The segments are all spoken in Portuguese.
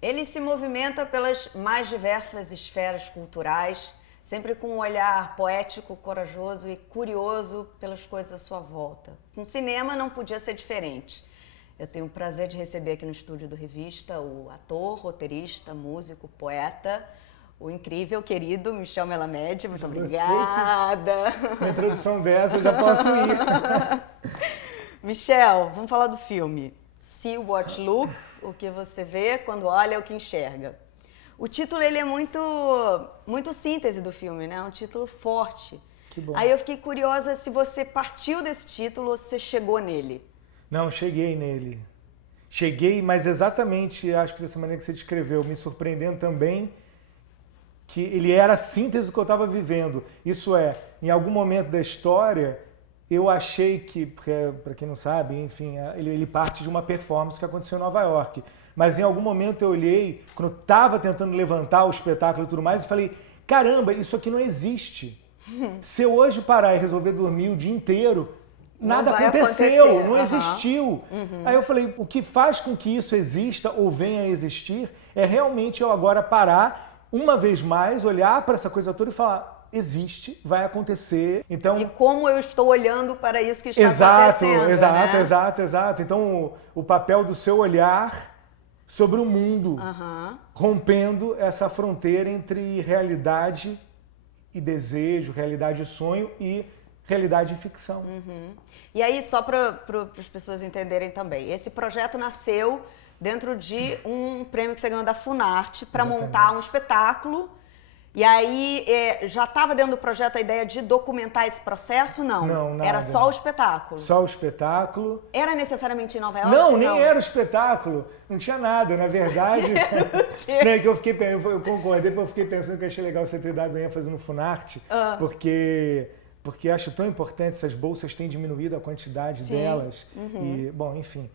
Ele se movimenta pelas mais diversas esferas culturais, sempre com um olhar poético, corajoso e curioso pelas coisas à sua volta. Com cinema não podia ser diferente. Eu tenho o prazer de receber aqui no estúdio do Revista o ator, roteirista, músico, poeta, o incrível, querido Michel Melamed. Muito obrigada. Na introdução dessa eu já posso ir. Michel, vamos falar do filme. See What Look, o que você vê quando olha o que enxerga. O título ele é muito síntese do filme, né? É um título forte. Que bom. Aí eu fiquei curiosa se você partiu desse título ou se você chegou nele. Não, cheguei nele. Cheguei, mas exatamente, acho que dessa maneira que você descreveu, me surpreendendo também que ele era a síntese do que eu estava vivendo. Isso é, em algum momento da história, eu achei que, para quem não sabe, enfim, ele parte de uma performance que aconteceu em Nova York. Mas em algum momento eu olhei, quando eu estava tentando levantar o espetáculo e tudo mais, e falei, caramba, isso aqui não existe. Se eu hoje parar e resolver dormir o dia inteiro, nada aconteceu, não existiu. Aí eu falei, o que faz com que isso exista ou venha a existir é realmente eu agora parar, uma vez mais, olhar para essa coisa toda e falar, existe, vai acontecer. Então, e como eu estou olhando para isso que está acontecendo, Exato. Então, o papel do seu olhar sobre o mundo, rompendo essa fronteira entre realidade e desejo, realidade e sonho e realidade e ficção. E aí, só para as pessoas entenderem também, esse projeto nasceu dentro de um prêmio que você ganhou da Funarte para montar um espetáculo. E aí, já estava dentro do projeto a ideia de documentar esse processo? Não, nada. Era só o espetáculo? Só o espetáculo. Era necessariamente em Nova York? Não, nem era o espetáculo. Não tinha nada, na verdade. Eu concordei, porque eu fiquei pensando que achei legal você ter dado ênfase no Funarte, porque acho tão importante, essas bolsas têm diminuído a quantidade delas. E, bom, enfim,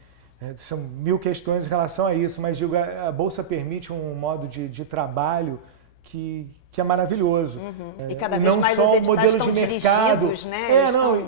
são mil questões em relação a isso, mas digo, a bolsa permite um modo de trabalho que é maravilhoso. E cada vez mais os editais estão dirigidos, né?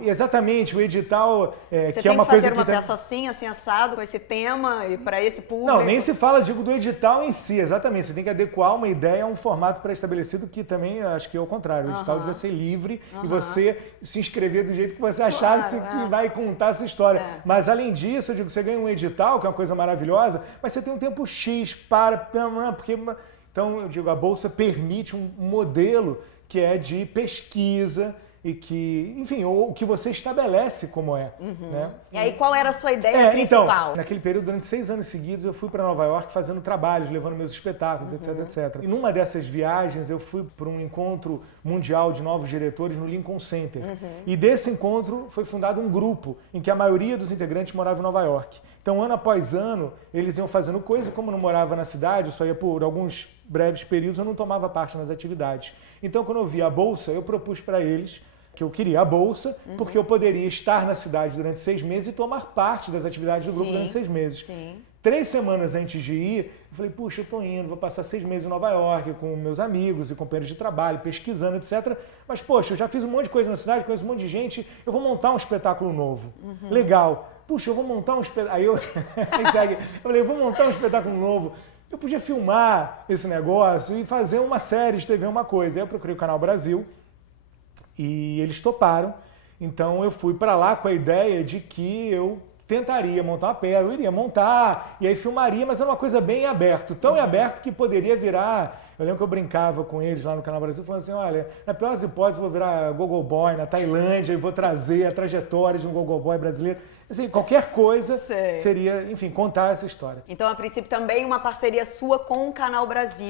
Exatamente, o edital você que é uma coisa que... Você tem que fazer uma peça assim, assado, com esse tema e para esse público. Não, nem se fala, digo, do edital em si, exatamente. Você tem que adequar uma ideia a um formato pré-estabelecido que também, acho que é o contrário. O edital deve ser livre e você se inscrever do jeito que você achasse que vai contar essa história. Mas, além disso, eu digo, você ganha um edital, que é uma coisa maravilhosa, mas você tem um tempo X porque... Então, eu digo, a Bolsa permite um modelo que é de pesquisa e que, enfim, o que você estabelece como é. Né? E aí, qual era a sua ideia principal? Então, naquele período, durante 6 anos seguidos, eu fui para Nova York fazendo trabalhos, levando meus espetáculos, etc. E numa dessas viagens, eu fui para um encontro mundial de novos diretores no Lincoln Center. E desse encontro foi fundado um grupo em que a maioria dos integrantes morava em Nova York. Então, ano após ano, eles iam fazendo coisa, como eu não morava na cidade, eu só ia por alguns breves períodos, eu não tomava parte nas atividades. Então, quando eu vi a Bolsa, eu propus para eles que eu queria a Bolsa, porque eu poderia estar na cidade durante 6 meses e tomar parte das atividades do grupo durante 6 meses. 3 semanas antes de ir, eu falei, puxa, eu tô indo, vou passar 6 meses em Nova York com meus amigos e companheiros de trabalho, pesquisando, etc. Mas, poxa, eu já fiz um monte de coisa na cidade, conheço um monte de gente, eu vou montar um espetáculo novo. Legal. Puxa, eu vou montar um espetáculo... Aí eu falei, eu vou montar um espetáculo novo. Eu podia filmar esse negócio e fazer uma série de TV, uma coisa. Aí eu procurei o Canal Brasil e eles toparam. Então eu fui para lá com a ideia de que eu tentaria montar uma peça, eu iria montar e aí filmaria, mas era uma coisa bem aberto, tão em aberto que poderia virar... Eu lembro que eu brincava com eles lá no Canal Brasil, falando assim, olha, na pior das hipóteses eu vou virar gogo boy na Tailândia e vou trazer a trajetória de um gogo boy brasileiro. Assim, qualquer coisa seria, enfim, contar essa história. Então, a princípio, também uma parceria sua com o Canal Brasil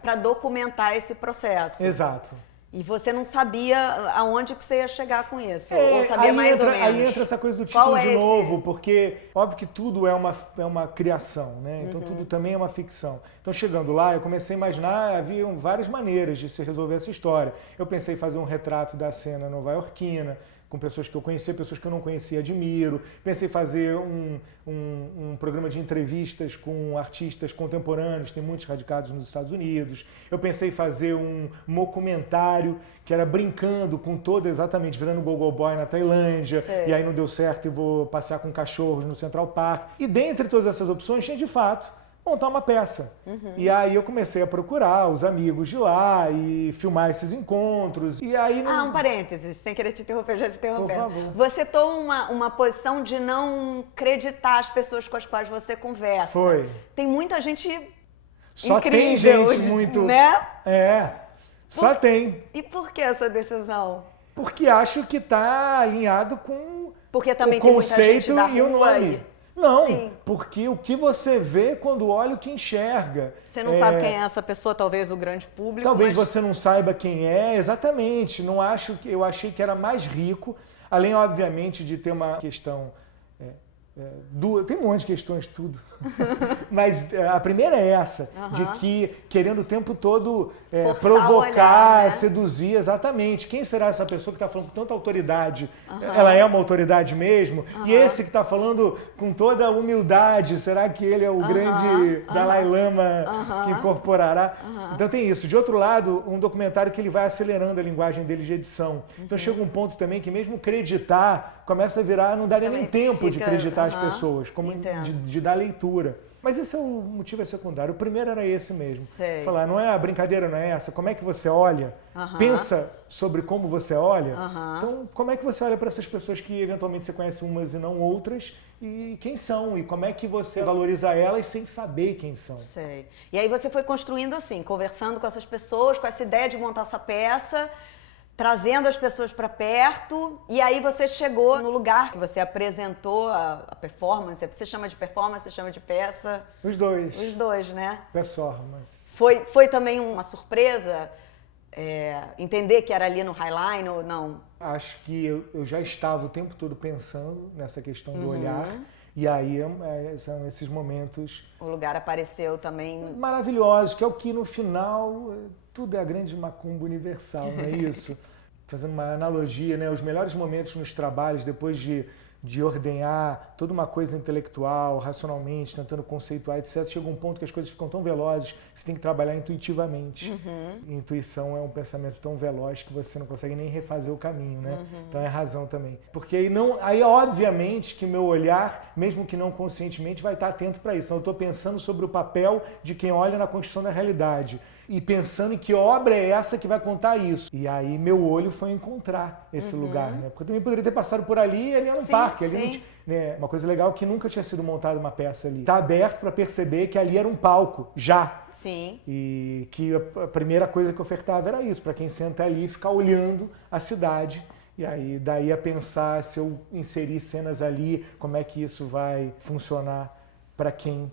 para documentar esse processo. Exato. E você não sabia aonde que você ia chegar com isso? Ou sabia mais ou menos? Aí entra essa coisa do título de novo, porque óbvio que tudo é uma criação, né? Então tudo também é uma ficção. Então chegando lá, eu comecei a imaginar, havia várias maneiras de se resolver essa história. Eu pensei em fazer um retrato da cena nova-iorquina, com pessoas que eu conhecia, pessoas que eu não conhecia, admiro. Pensei em fazer um programa de entrevistas com artistas contemporâneos, tem muitos radicados nos Estados Unidos. Eu pensei em fazer um documentário que era brincando com exatamente, virando Gogo Boy na Tailândia, e aí não deu certo e vou passear com cachorros no Central Park. E dentre todas essas opções, tinha de fato montar uma peça. E aí eu comecei a procurar os amigos de lá e filmar esses encontros. E aí um parênteses, sem querer te interromper, já te interrompendo. Por favor. Você toma uma posição de não acreditar as pessoas com as quais você conversa. Foi. Tem muita gente Só incrível, tem gente muito... né? Só tem. E por que essa decisão? Porque acho que está alinhado com Porque também o tem muita gente conceito da rua e o nome. aí. Não, Sim. porque o que você vê quando olha o que enxerga. Você não sabe quem é essa pessoa, talvez o grande público. Talvez mas... você não saiba quem é, exatamente. Eu achei que era mais rico, além, obviamente, de ter uma questão... tem um monte de questões, tudo. Mas a primeira é essa, de que querendo o tempo todo provocar, olhar, né? seduzir, exatamente. Quem será essa pessoa que está falando com tanta autoridade? Ela é uma autoridade mesmo? E esse que está falando com toda a humildade, será que ele é o grande Dalai Lama que incorporará? Então tem isso. De outro lado, um documentário que ele vai acelerando a linguagem dele de edição. Então chega um ponto também que mesmo acreditar começa a virar, não daria nem tempo de acreditar as pessoas, como de dar leitura. Mas esse é o motivo secundário. O primeiro era esse mesmo. Sei. Falar, não é a brincadeira, não é essa. Como é que você olha? Pensa sobre como você olha. Então, como é que você olha para essas pessoas que eventualmente você conhece umas e não outras? E quem são? E como é que você valoriza elas sem saber quem são? Sei. E aí você foi construindo assim, conversando com essas pessoas, com essa ideia de montar essa peça, trazendo as pessoas para perto, e aí você chegou no lugar que você apresentou a performance. Você chama de performance, você chama de peça? Os dois. Os dois, né? Performance. Foi também uma surpresa entender que era ali no Highline ou não? Acho que eu já estava o tempo todo pensando nessa questão do olhar, e aí são esses momentos... O lugar apareceu também... Maravilhosos, que é o que no final... Tudo é a grande macumba universal, não é isso? Fazendo uma analogia, né? Os melhores momentos nos trabalhos, depois de ordenhar toda uma coisa intelectual, racionalmente, tentando conceituar, etc., chega um ponto que as coisas ficam tão velozes que você tem que trabalhar intuitivamente. Intuição é um pensamento tão veloz que você não consegue nem refazer o caminho, né? Então é razão também. Porque aí obviamente que meu olhar, mesmo que não conscientemente, vai estar atento para isso. Então eu estou pensando sobre o papel de quem olha na construção da realidade. E pensando em que obra é essa que vai contar isso. E aí meu olho foi encontrar esse lugar, né? Porque eu também poderia ter passado por ali e ali era um parque. Ali né? Uma coisa legal é que nunca tinha sido montada uma peça ali. Está aberto para perceber que ali era um palco, já. Sim. E que a primeira coisa que eu ofertava era isso, para quem senta ali e ficar olhando a cidade. E aí daí a pensar se eu inserir cenas ali, como é que isso vai funcionar para quem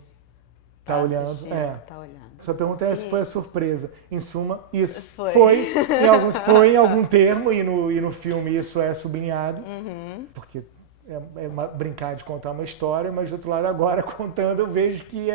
tá olhando. Tá olhando. Sua pergunta é se foi a surpresa. Em suma, isso foi em algum termo, e no filme isso é sublinhado, porque brincar de contar uma história, mas do outro lado agora contando eu vejo que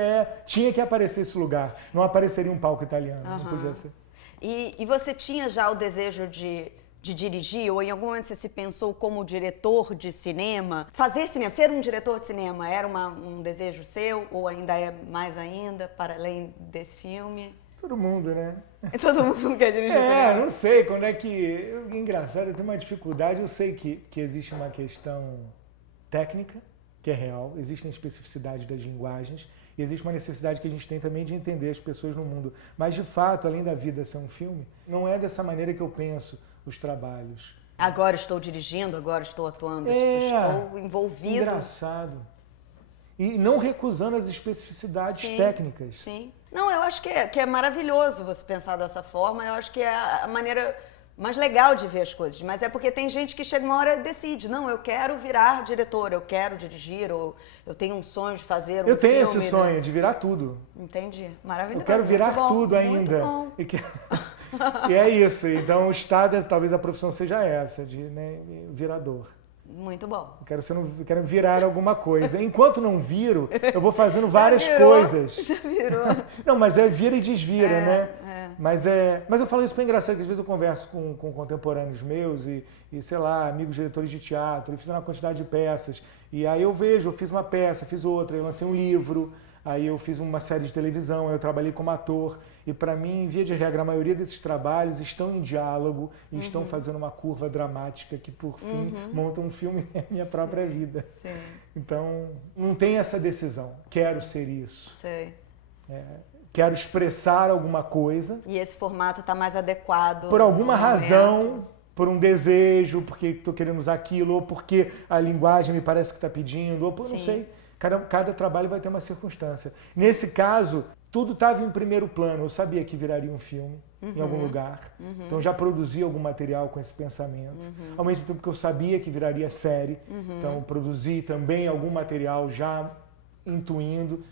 tinha que aparecer esse lugar. Não apareceria um palco italiano, não podia ser. E você tinha já o desejo de dirigir, ou em algum momento você se pensou como diretor de cinema? Fazer cinema, ser um diretor de cinema, era um desejo seu, ou ainda é mais ainda, para além desse filme? Todo mundo, né? Todo mundo quer dirigir cinema. Não sei quando é que... Engraçado, eu tenho uma dificuldade, eu sei que existe uma questão técnica, que é real, existem especificidades das linguagens, e existe uma necessidade que a gente tem também de entender as pessoas no mundo. Mas, de fato, além da vida ser um filme, não é dessa maneira que eu penso os trabalhos. Agora estou dirigindo, agora estou atuando, estou envolvido. Engraçado. E não recusando as especificidades técnicas. Sim. Não, eu acho que é maravilhoso você pensar dessa forma, eu acho que é a maneira mais legal de ver as coisas. Mas é porque tem gente que chega uma hora e decide, não, eu quero virar diretor, eu quero dirigir, ou eu tenho um sonho de fazer um filme. Eu tenho esse sonho de virar tudo. Entendi. Maravilhoso. Eu quero virar tudo ainda. Muito bom. E é isso. Então, o estado, talvez a profissão seja essa, de virador. Muito bom. Eu quero virar alguma coisa. Enquanto não viro, eu vou fazendo várias Já virou, coisas. Já virou. Não, mas vira e desvira, né? Mas eu falo isso porque é engraçado, que às vezes eu converso com contemporâneos meus e, sei lá, amigos diretores de teatro, e fiz uma quantidade de peças. E aí eu fiz uma peça, fiz outra, eu lancei um livro, aí eu fiz uma série de televisão, aí eu trabalhei como ator. E para mim, via de regra, a maioria desses trabalhos estão em diálogo e estão fazendo uma curva dramática que, por fim, monta um filme na minha própria vida. Sim. Então, não tem essa decisão. Quero ser isso. Sei. Quero expressar alguma coisa. E esse formato está mais adequado. Por alguma no razão, momento. por um desejo, porque estou querendo usar aquilo, ou porque a linguagem me parece que está pedindo, ou por não sei. Cada trabalho vai ter uma circunstância. Nesse caso, tudo estava em primeiro plano. Eu sabia que viraria um filme em algum lugar. Então já produzi algum material com esse pensamento. Ao mesmo tempo que eu sabia que viraria série. Então produzi também algum material já intuindo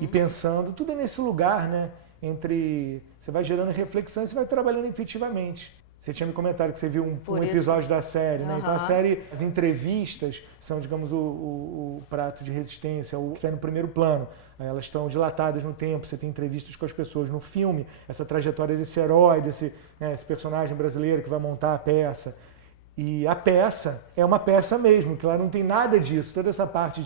e pensando. Tudo é nesse lugar, né? Você vai gerando reflexão e você vai trabalhando intuitivamente. Você tinha me comentado que você viu um episódio da série, né? Então a série, as entrevistas são, digamos, o prato de resistência, o que está no primeiro plano. Elas estão dilatadas no tempo, você tem entrevistas com as pessoas. No filme, essa trajetória desse herói, esse personagem brasileiro que vai montar a peça. E a peça é uma peça mesmo, que lá não tem nada disso. Toda essa parte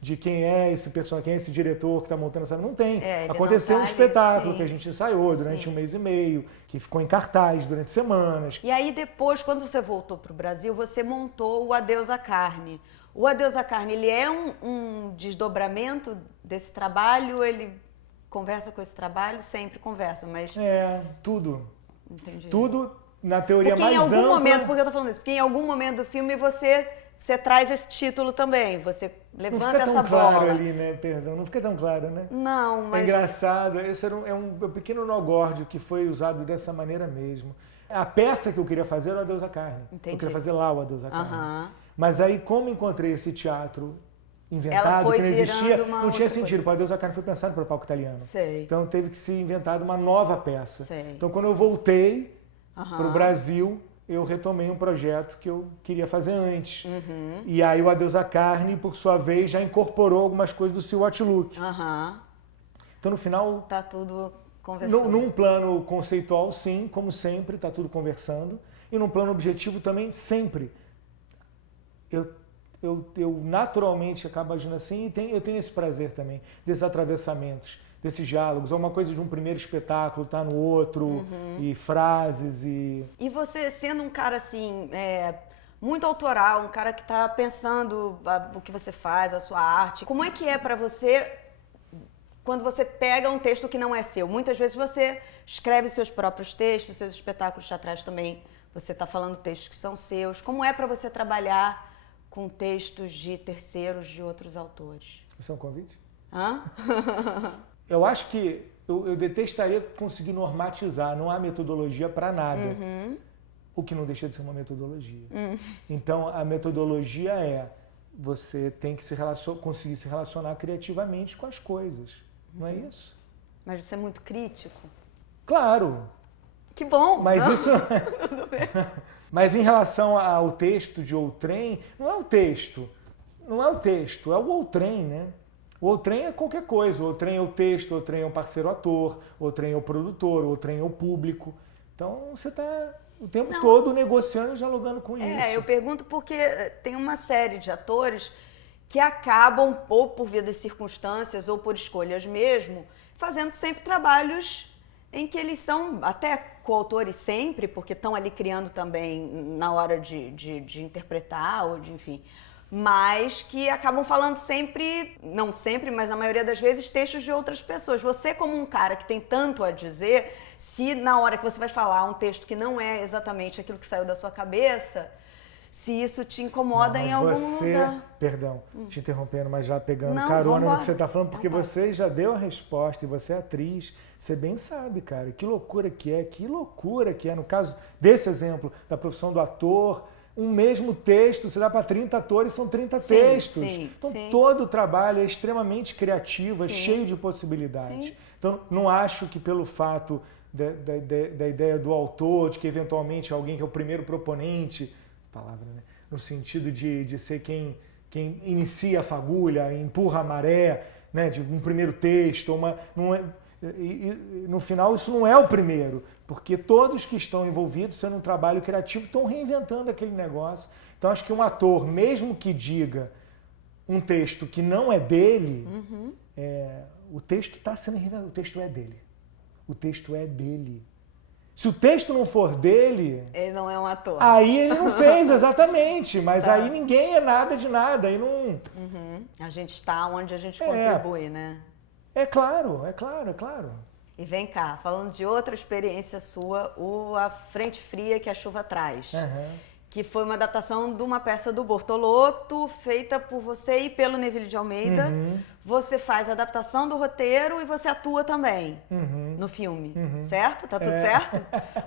de quem é esse personagem, quem é esse diretor que está montando essa... Não tem. Aconteceu um espetáculo que a gente ensaiou durante 1 mês e meio, que ficou em cartaz durante semanas. E aí depois, quando você voltou para o Brasil, você montou o Adeus à Carne. O Adeus à Carne, ele é um desdobramento desse trabalho? Ele conversa com esse trabalho? Sempre conversa, mas... Tudo. Entendi. Tudo... Na teoria porque mais em algum ampla... momento, porque eu tô falando isso, porque em algum momento do filme você traz esse título também, você levanta essa bola. Não fica tão claro ali, né? Perdão, não fica tão claro, né? Não, mas... É engraçado, esse é um pequeno nó górdio que foi usado dessa maneira mesmo. A peça que eu queria fazer era o Adeus à Carne. Entendi. Eu queria fazer lá o Adeus à Carne. Mas aí, como encontrei esse teatro inventado, que não existia, não tinha sentido. O Adeus à Carne foi pensado para o palco italiano. Sei. Então teve que ser inventada uma nova peça. Sei. Então quando eu voltei para o Brasil, eu retomei um projeto que eu queria fazer antes. E aí o Adeus à Carne, por sua vez, já incorporou algumas coisas do Sea Watch Look. Então no final... Tá tudo conversando. Num plano conceitual, sim, como sempre, tá tudo conversando. E num plano objetivo também, sempre. Eu naturalmente acabo agindo assim e eu tenho esse prazer também, desses atravessamentos, desses diálogos, ou uma coisa de um primeiro espetáculo tá no outro, e frases e... E você sendo um cara assim, muito autoral, um cara que tá pensando o que você faz, a sua arte, como é que é pra você quando você pega um texto que não é seu? Muitas vezes você escreve seus próprios textos, seus espetáculos teatrais também, você tá falando textos que são seus. Como é pra você trabalhar com textos de terceiros, de outros autores? Isso é um convite? Hã? Eu acho que eu detestaria conseguir normatizar, não há metodologia para nada. O que não deixa de ser uma metodologia. Então, a metodologia você tem que conseguir se relacionar criativamente com as coisas. Não é isso? Mas você é muito crítico. Claro. Que bom! Mas não? isso... Mas em relação ao texto de outrem, não é o texto. Não é o texto, é o outrem, né? O outrem é qualquer coisa. O outrem é o texto, o outrem é o parceiro ator, o outrem é o produtor, o outrem é o público. Então você está o tempo todo negociando e dialogando com isso. Eu pergunto porque tem uma série de atores que acabam, ou por via das circunstâncias, ou por escolhas mesmo, fazendo sempre trabalhos em que eles são até coautores sempre, porque estão ali criando também na hora de interpretar, ou de, enfim... mas que acabam falando sempre, não sempre, mas na maioria das vezes, textos de outras pessoas. Você, como um cara que tem tanto a dizer, se na hora que você vai falar um texto que não é exatamente aquilo que saiu da sua cabeça, se isso te incomoda em algum lugar. Perdão, te interrompendo, mas já pegando carona no que você está falando, porque você já deu a resposta e você é atriz, você bem sabe, cara, que loucura que é, no caso desse exemplo, da profissão do ator. Um mesmo texto, você dá para 30 atores, são 30 textos. Então todo o trabalho é extremamente criativo, é cheio de possibilidades. Então não acho que pelo fato da ideia do autor, de que eventualmente alguém que é o primeiro proponente, palavra, né? no sentido de ser quem inicia a fagulha, empurra a maré, né, de um primeiro texto, no final isso não é o primeiro, porque todos que estão envolvidos sendo um trabalho criativo estão reinventando aquele negócio. Então acho que um ator, mesmo que diga um texto que não é dele, o texto está sendo reinventado, o texto é dele. O texto é dele. Se o texto não for dele... Ele não é um ator. Aí ele não fez, exatamente. Mas aí ninguém é nada de nada. Aí não... A gente está onde a gente contribui, né? É claro, é claro, é claro. E vem cá, falando de outra experiência sua, A Frente Fria que a Chuva Traz. Que foi uma adaptação de uma peça do Bortolotto, feita por você e pelo Neville de Almeida. Você faz a adaptação do roteiro e você atua também no filme, certo? Tá tudo certo?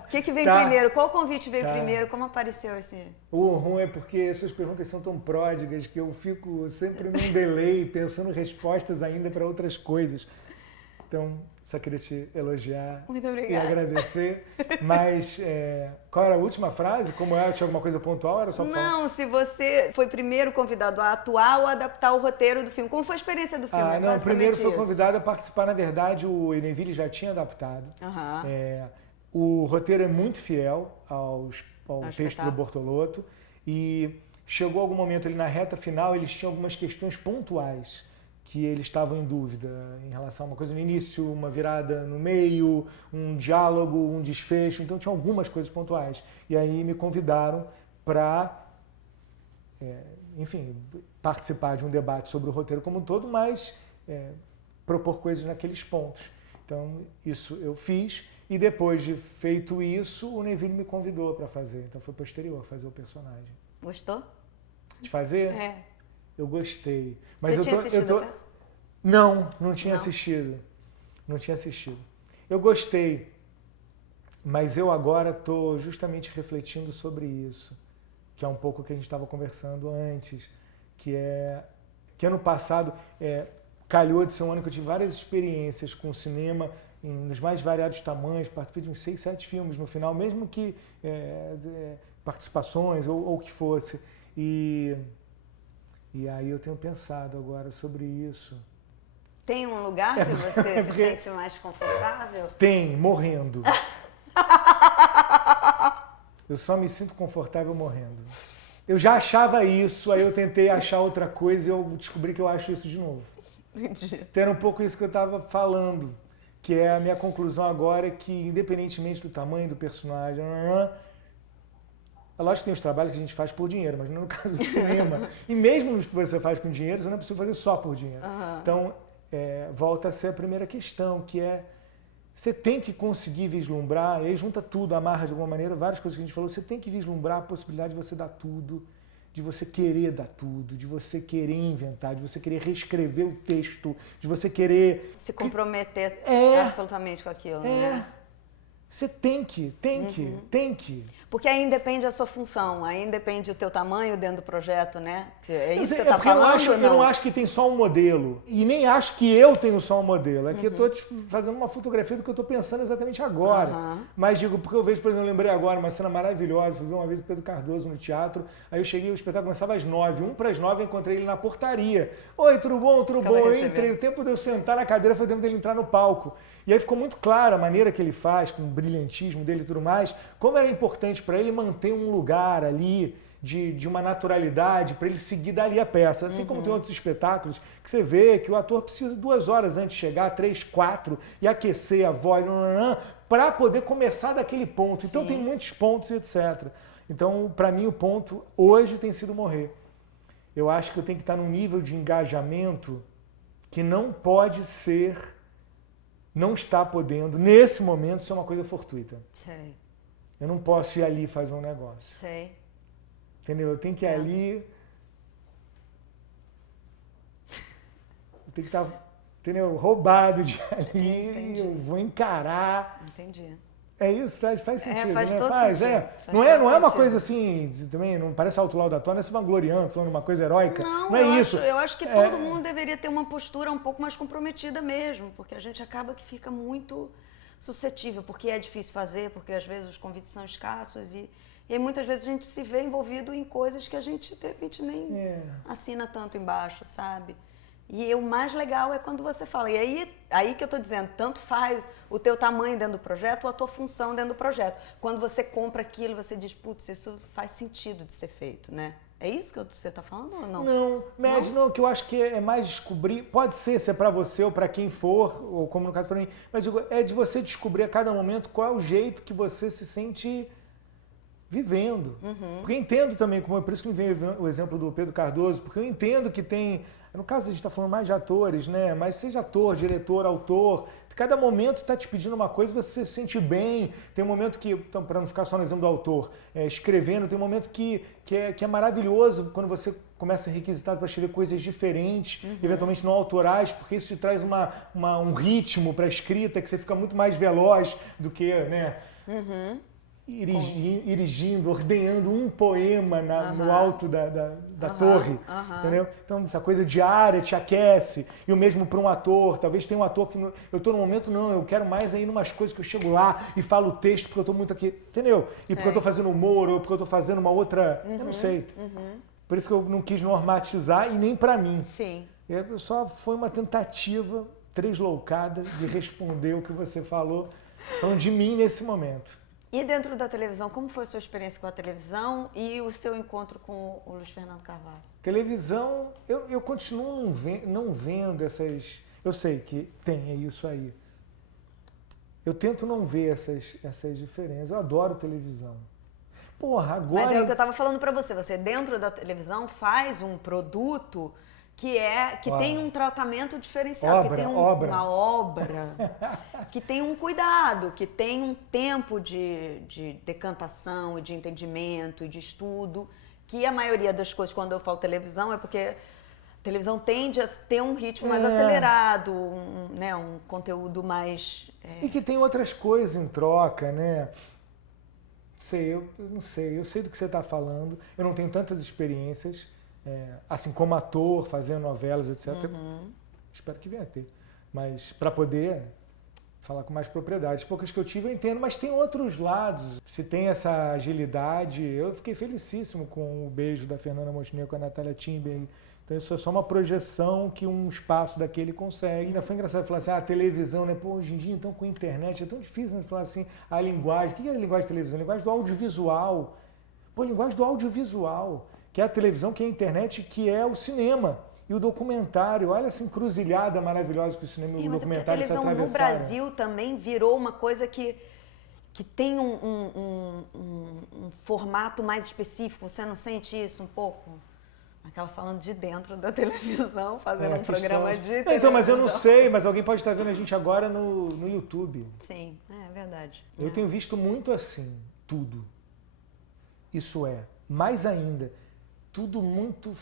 O que vem primeiro? Qual convite veio primeiro? Como apareceu esse... O ruim é porque suas perguntas são tão pródigas que eu fico sempre num delay, pensando respostas ainda para outras coisas. Então, só queria te elogiar e agradecer. Mas qual era a última frase? Como era? Tinha alguma coisa pontual? Era só Não, se você foi primeiro convidado a atuar ou adaptar o roteiro do filme. Como foi a experiência do filme? Não, primeiro foi convidado a participar. Na verdade, o Neville já tinha adaptado. O roteiro é muito fiel ao texto do Bortolotto. E chegou algum momento ali na reta final, eles tinham algumas questões pontuais que eles estavam em dúvida em relação a uma coisa no início, uma virada no meio, um diálogo, um desfecho. Então tinha algumas coisas pontuais. E aí me convidaram para, enfim, participar de um debate sobre o roteiro como um todo, mas propor coisas naqueles pontos. Então isso eu fiz e depois de feito isso, o Neville me convidou para fazer. Então foi posterior fazer o personagem. Gostou? De fazer? Eu gostei. Mas Você tinha assistido a peça? Não tinha assistido. Não tinha assistido. Eu gostei, mas eu agora estou justamente refletindo sobre isso, que é um pouco o que a gente estava conversando antes, que ano passado calhou de ser um ano que eu tive várias experiências com o cinema nos mais variados tamanhos, participei de uns 6, 7 filmes no final, mesmo que participações ou o que fosse. E aí eu tenho pensado agora sobre isso. Tem um lugar que você se sente mais confortável? Tem, morrendo. Eu só me sinto confortável morrendo. Eu já achava isso, aí eu tentei achar outra coisa e eu descobri que eu acho isso de novo. Entendi. Então era um pouco isso que eu estava falando, que é a minha conclusão agora, é que independentemente do tamanho do personagem... É lógico que tem os trabalhos que a gente faz por dinheiro, mas não é no caso do cinema. E mesmo os que você faz com dinheiro, você não é possível fazer só por dinheiro. Então, volta a ser a primeira questão, que é você tem que conseguir vislumbrar, e aí junta tudo, amarra de alguma maneira, várias coisas que a gente falou, você tem que vislumbrar a possibilidade de você dar tudo, de você querer dar tudo, de você querer inventar, de você querer reescrever o texto, de você querer... Se comprometer absolutamente com aquilo, né? Você tem que. Porque aí independe a sua função, aí independe o teu tamanho dentro do projeto, né? É isso que você está falando? Eu não acho que tem só um modelo. E nem acho que eu tenho só um modelo. É que eu estou fazendo uma fotografia do que eu estou pensando exatamente agora. Mas digo, porque eu vejo, por exemplo, eu lembrei agora uma cena maravilhosa. Fui ver uma vez o Pedro Cardoso no teatro. Aí eu cheguei, o espetáculo começava às 9. 1:45 eu encontrei ele na portaria. Oi, tudo bom? Tudo bom? Eu entrei. O tempo de eu sentar na cadeira foi o tempo dele entrar no palco. E aí ficou muito claro a maneira que ele faz, com o brilhantismo dele e tudo mais, como era importante para ele manter um lugar ali de uma naturalidade, para ele seguir dali a peça. Assim como tem outros espetáculos que você vê que o ator precisa 2 horas antes de chegar, 3, 4, e aquecer a voz, para poder começar daquele ponto. Então tem muitos pontos, etc. Então, para mim, o ponto hoje tem sido morrer. Eu acho que eu tenho que estar num nível de engajamento que não pode ser... não está podendo, nesse momento, ser uma coisa fortuita. Sei. Eu não posso ir ali fazer um negócio. Sei. Entendeu? Eu tenho que ir ali... Eu tenho que estar, entendeu? Roubado de ali. Entendi. Eu vou encarar. Entendi. É isso, faz sentido, faz né? todo sentido. Não é uma coisa assim, também não parece autolaudatória, se vangloriando, falando uma coisa heróica. Não é isso. Eu acho que todo mundo deveria ter uma postura um pouco mais comprometida mesmo, porque a gente acaba que fica muito suscetível, porque é difícil fazer, porque às vezes os convites são escassos e aí muitas vezes a gente se vê envolvido em coisas que a gente, de repente, nem assina tanto embaixo, sabe? E o mais legal é quando você fala. E aí que eu tô dizendo, tanto faz o teu tamanho dentro do projeto ou a tua função dentro do projeto. Quando você compra aquilo, você diz, putz, isso faz sentido de ser feito, né? É isso que você tá falando ou não? Não, não, que eu acho que é mais descobrir, pode ser se é para você ou para quem for, ou como no caso para mim, mas é de você descobrir a cada momento qual é o jeito que você se sente vivendo. Porque eu entendo também, por isso que me veio o exemplo do Pedro Cardoso, porque eu entendo que tem, no caso a gente está falando mais de atores, né? Mas seja ator, diretor, autor, cada momento está te pedindo uma coisa, você se sente bem. Tem um momento que, então, para não ficar só no exemplo do autor, escrevendo, tem um momento que é maravilhoso quando você começa a ser requisitado para escrever coisas diferentes, eventualmente não autorais, porque isso te traz um ritmo para a escrita que você fica muito mais veloz do que, né? Erigindo, ordenhando um poema no alto da torre, entendeu? Então essa coisa diária te aquece, e o mesmo para um ator, talvez tenha um ator que eu estou no momento, não, eu quero mais aí numas coisas que eu chego lá e falo o texto porque eu estou muito aqui, entendeu? E porque eu estou fazendo humor, ou porque eu estou fazendo uma outra, eu não sei. Por isso que eu não quis normatizar e nem para mim. Sim. Só foi uma tentativa tresloucada de responder o que você falou, falando de mim nesse momento. E dentro da televisão, como foi a sua experiência com a televisão e o seu encontro com o Luiz Fernando Carvalho? Televisão, eu continuo não vendo essas... Eu sei que tem isso aí. Eu tento não ver essas diferenças. Eu adoro televisão. Porra, agora... Mas é o que eu estava falando para você. Você, dentro da televisão, faz um produto que tem um tratamento diferenciado, que tem uma obra, que tem um cuidado, que tem um tempo de decantação e de entendimento e de estudo, que a maioria das coisas, quando eu falo televisão, é porque a televisão tende a ter um ritmo mais acelerado, um conteúdo mais... E que tem outras coisas em troca, né? Eu não sei, eu sei do que você está falando, eu não tenho tantas experiências, assim como ator, fazendo novelas, etc. Espero que venha a ter. Mas para poder falar com mais propriedade. As poucas que eu tive eu entendo, mas tem outros lados. Se tem essa agilidade, eu fiquei felicíssimo com o beijo da Fernanda Montenegro com a Natália Timber. Então isso é só uma projeção que um espaço daquele consegue. Ainda foi engraçado falar assim, a televisão, né? Pô, hoje em dia, então, com a internet, é tão difícil, né? Falar assim, a linguagem. O que é a linguagem de televisão? A linguagem do audiovisual. Pô, a linguagem do audiovisual, que é a televisão, que é a internet, que é o cinema. E o documentário, olha essa encruzilhada maravilhosa que o cinema e o documentário se atravessaram. A televisão no Brasil também virou uma coisa que tem um formato mais específico. Você não sente isso um pouco? Aquela falando de dentro da televisão, fazendo um programa de televisão. Então, mas eu não sei, mas alguém pode estar vendo a gente agora no YouTube. Sim, é verdade. Eu tenho visto muito assim, tudo. Isso mais ainda, tudo muito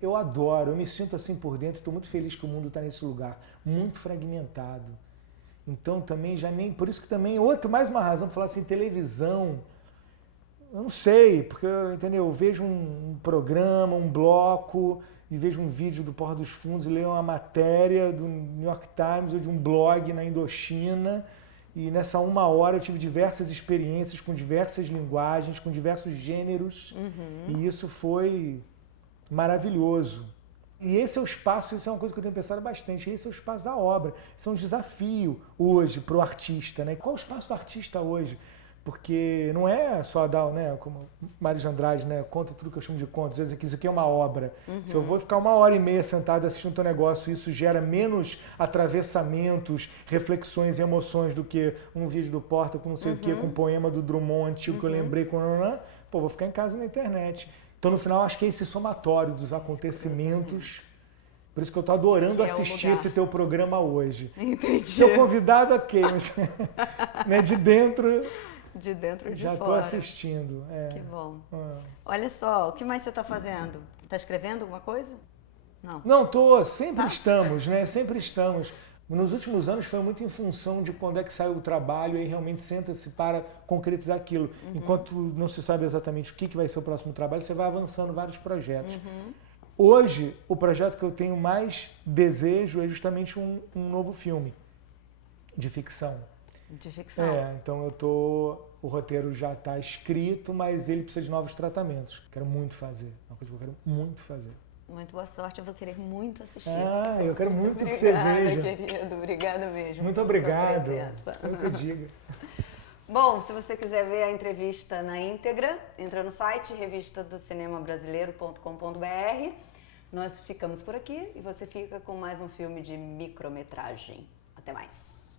eu adoro, eu me sinto assim por dentro, estou muito feliz que o mundo está nesse lugar, muito fragmentado. Então também já nem, por isso que também, mais uma razão para falar assim, televisão, eu não sei, porque entendeu? Eu vejo um programa, um bloco, e vejo um vídeo do Porta dos Fundos, e leio uma matéria do New York Times ou de um blog na Indochina, e nessa 1 hora eu tive diversas experiências com diversas linguagens, com diversos gêneros, e isso foi maravilhoso. E esse é o espaço, isso é uma coisa que eu tenho pensado bastante, esse é o espaço da obra. Isso é um desafio hoje para o artista, né? Qual é o espaço do artista hoje? Porque não é só dar, né, como Mário de Andrade, né, conta tudo que eu chamo de contos, às vezes isso aqui é uma obra. Se eu vou ficar 1h30 sentado assistindo teu negócio, isso gera menos atravessamentos, reflexões e emoções do que um vídeo do Porta com não sei o quê, com um poema do Drummond antigo que eu lembrei, vou ficar em casa na internet. Então, no final, acho que é esse somatório dos acontecimentos. Por isso que eu estou adorando assistir esse teu programa hoje. Entendi. Seu convidado, ok, mas né, de dentro... De dentro e de fora. Já estou assistindo. Que bom. Olha só, o que mais você está fazendo? Está escrevendo alguma coisa? Não. Não, tô. Sempre estamos, né? Sempre estamos. Nos últimos anos foi muito em função de quando é que sai o trabalho e aí realmente senta-se para concretizar aquilo. Enquanto não se sabe exatamente o que vai ser o próximo trabalho, você vai avançando vários projetos. Hoje, o projeto que eu tenho mais desejo é justamente um novo filme de ficção. De ficção. Então o roteiro já está escrito, mas ele precisa de novos tratamentos. Quero muito fazer, uma coisa que eu quero muito fazer. Muito boa sorte, eu vou querer muito assistir. Eu quero muito que você veja. Obrigada, querido, obrigada mesmo. Muito obrigado. Pela que eu diga. Bom, se você quiser ver a entrevista na íntegra, entra no site revistadocinemabrasileiro.com.br. Nós ficamos por aqui e você fica com mais um filme de micrometragem. Até mais.